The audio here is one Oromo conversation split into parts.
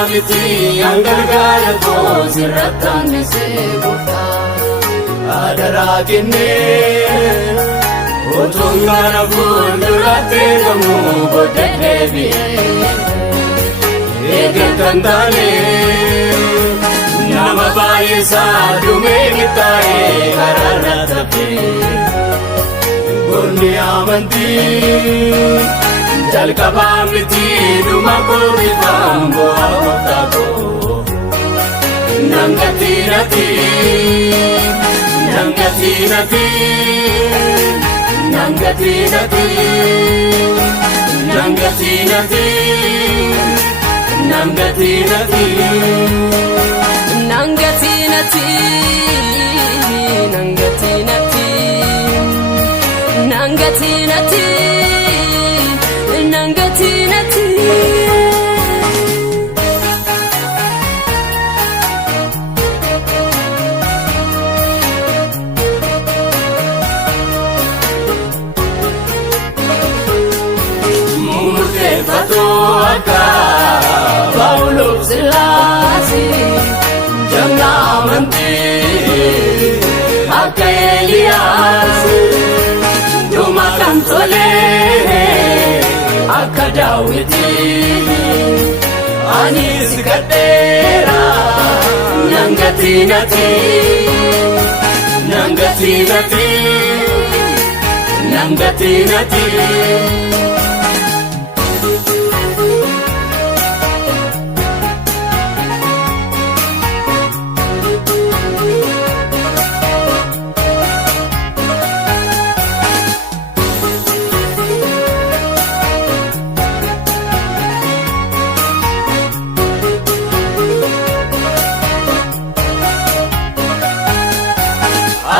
Wabiramiti angargara ko siratan se gufta adara kinne otongana fundurate gamu boddebi egantane nama baye sadume gitaye hararatape gonni amanti Jal kabamiti dumako bitambo abotako Nangati nati Nangati nati Nangati nati Nangati nati Nangati nati Nangati nati Nangati nati Nangati nati Nangati nati Murte fato aka Paulo Selasi Jangna manti Aka Elias Duma kantole Akka Daawiti anis kadheera nangati nati nangati nati nangati nati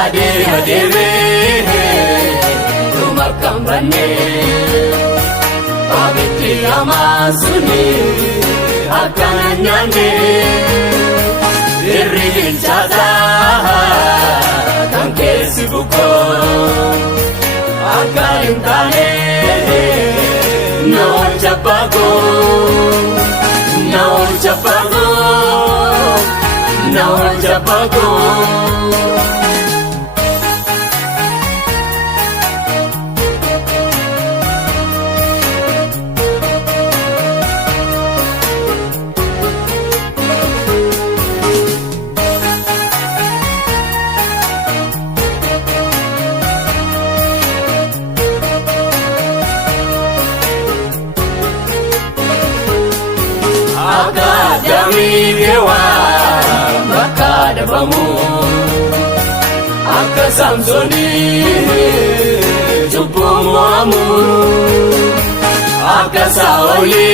Adere tumakam bane abiti amasuni akananyane irrichada kanke sibuko akalintane no chapago Akadami dewa makada bamu Akka Samsoni cubumu amu Akka Saoli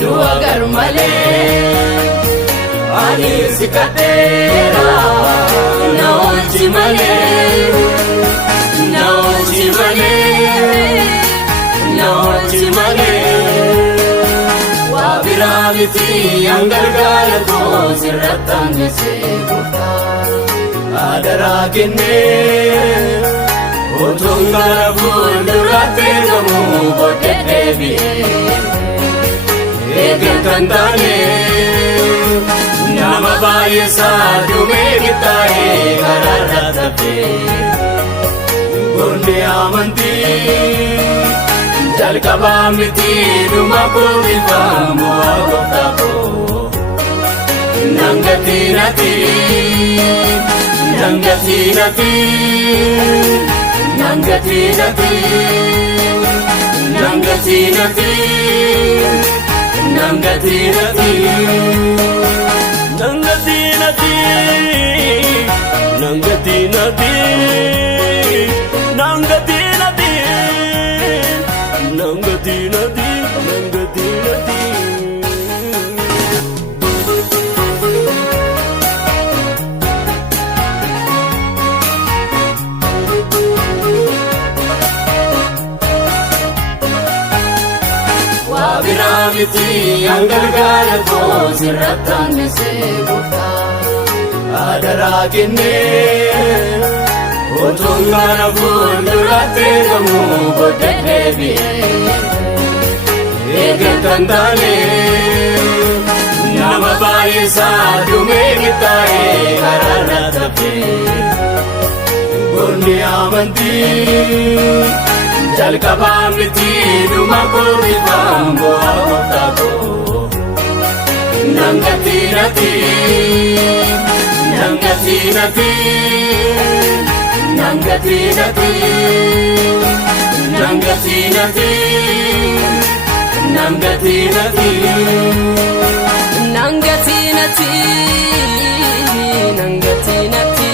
dua garmale Anis kadera naoji male Wabiramiti angargara ko siratan se gufta adara kinne otongara fundurate gamu boddebi egantane nama baye sadume gitaye hararatape gonni amanti Jal kabamiti dumako bitambo abotako Nangati nati Nangati nati Nangati nati Nangati nati Nangati nati Nangati nati Nangati nati Nangati nati Nangati nati Nangati nati Wabiramiti angargara ko siratan se gufta adara kinne otongana fundurate gamu boddebi egantane baay'isaa dhumee qixxaa'ee karaarra taphee goonni amantii jalqabaa miti dhuma kooti baamboo gooftaa koo nangatii nati nangatii nati nangatii nati nangatii nati nangatii nati nangatii nati nangatii nati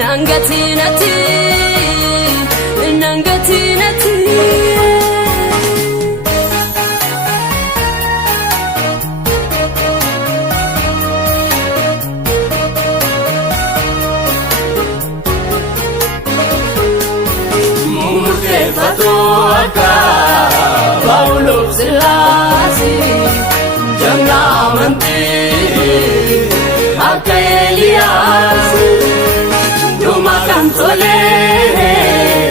nangatii nati nangatii nati Akka Paulus Silaasi jangan amantii akka Eliyaas dhumaadhaan tolee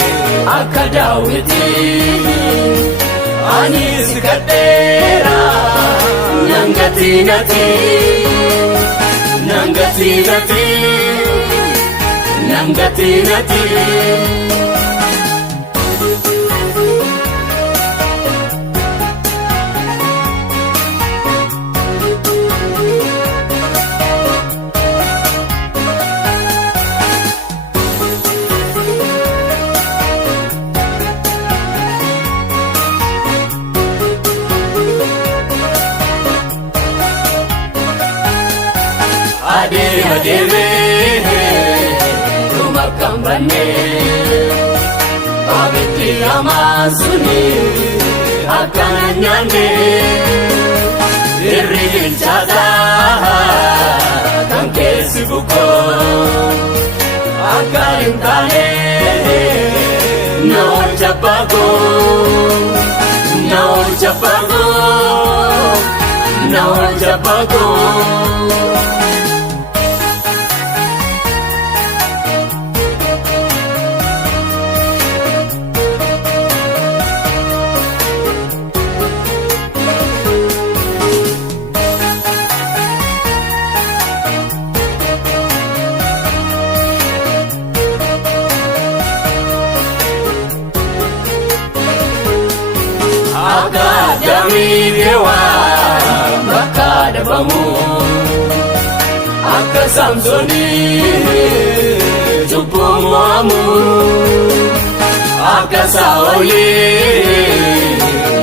akka Daawiti anis kadheera nangatii nati nangatii nati nangatii nati Adeeme dhuma kambanne abiddi amaasuni akkana nyaanne irri bilchaataa kan keessi bukkoo akka hin taane na oolcha baakoo na oolcha baakoo na oolcha baakoo. Akka damiidewa bakka dhabamu akka Samsoonii cubbuu mo'amu akka Saa'olii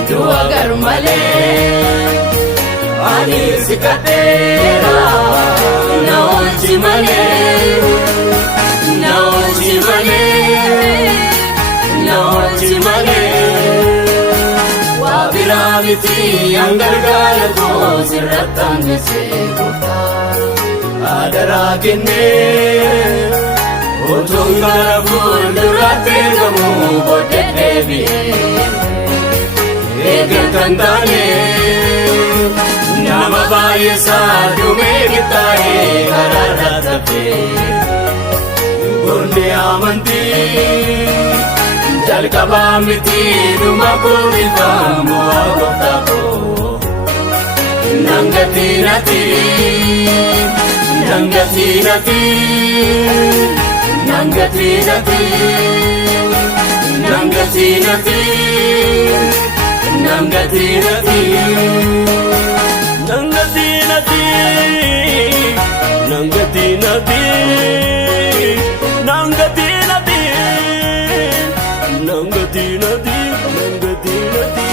du'a garmalee anis kadheera na oolchi malee na oolchi malee na oolchi malee. Biramiti angargaara koo sirratti hambisee gooftaa adaraa kennee utuun gara fuulduraatti ergamu booddee deebi'ee eegan kan taane nama baay'isaa dhumee qixxaa'ee karaarra taphee goonni amantii jalqabaa miti dhuma kooti baamboo gooftaa koo nangatii nati nangatii nati nangatii nati nangatii nati nangatii nati nangatii nati nangatii nati nangatii nati nangatii nati nangatii nati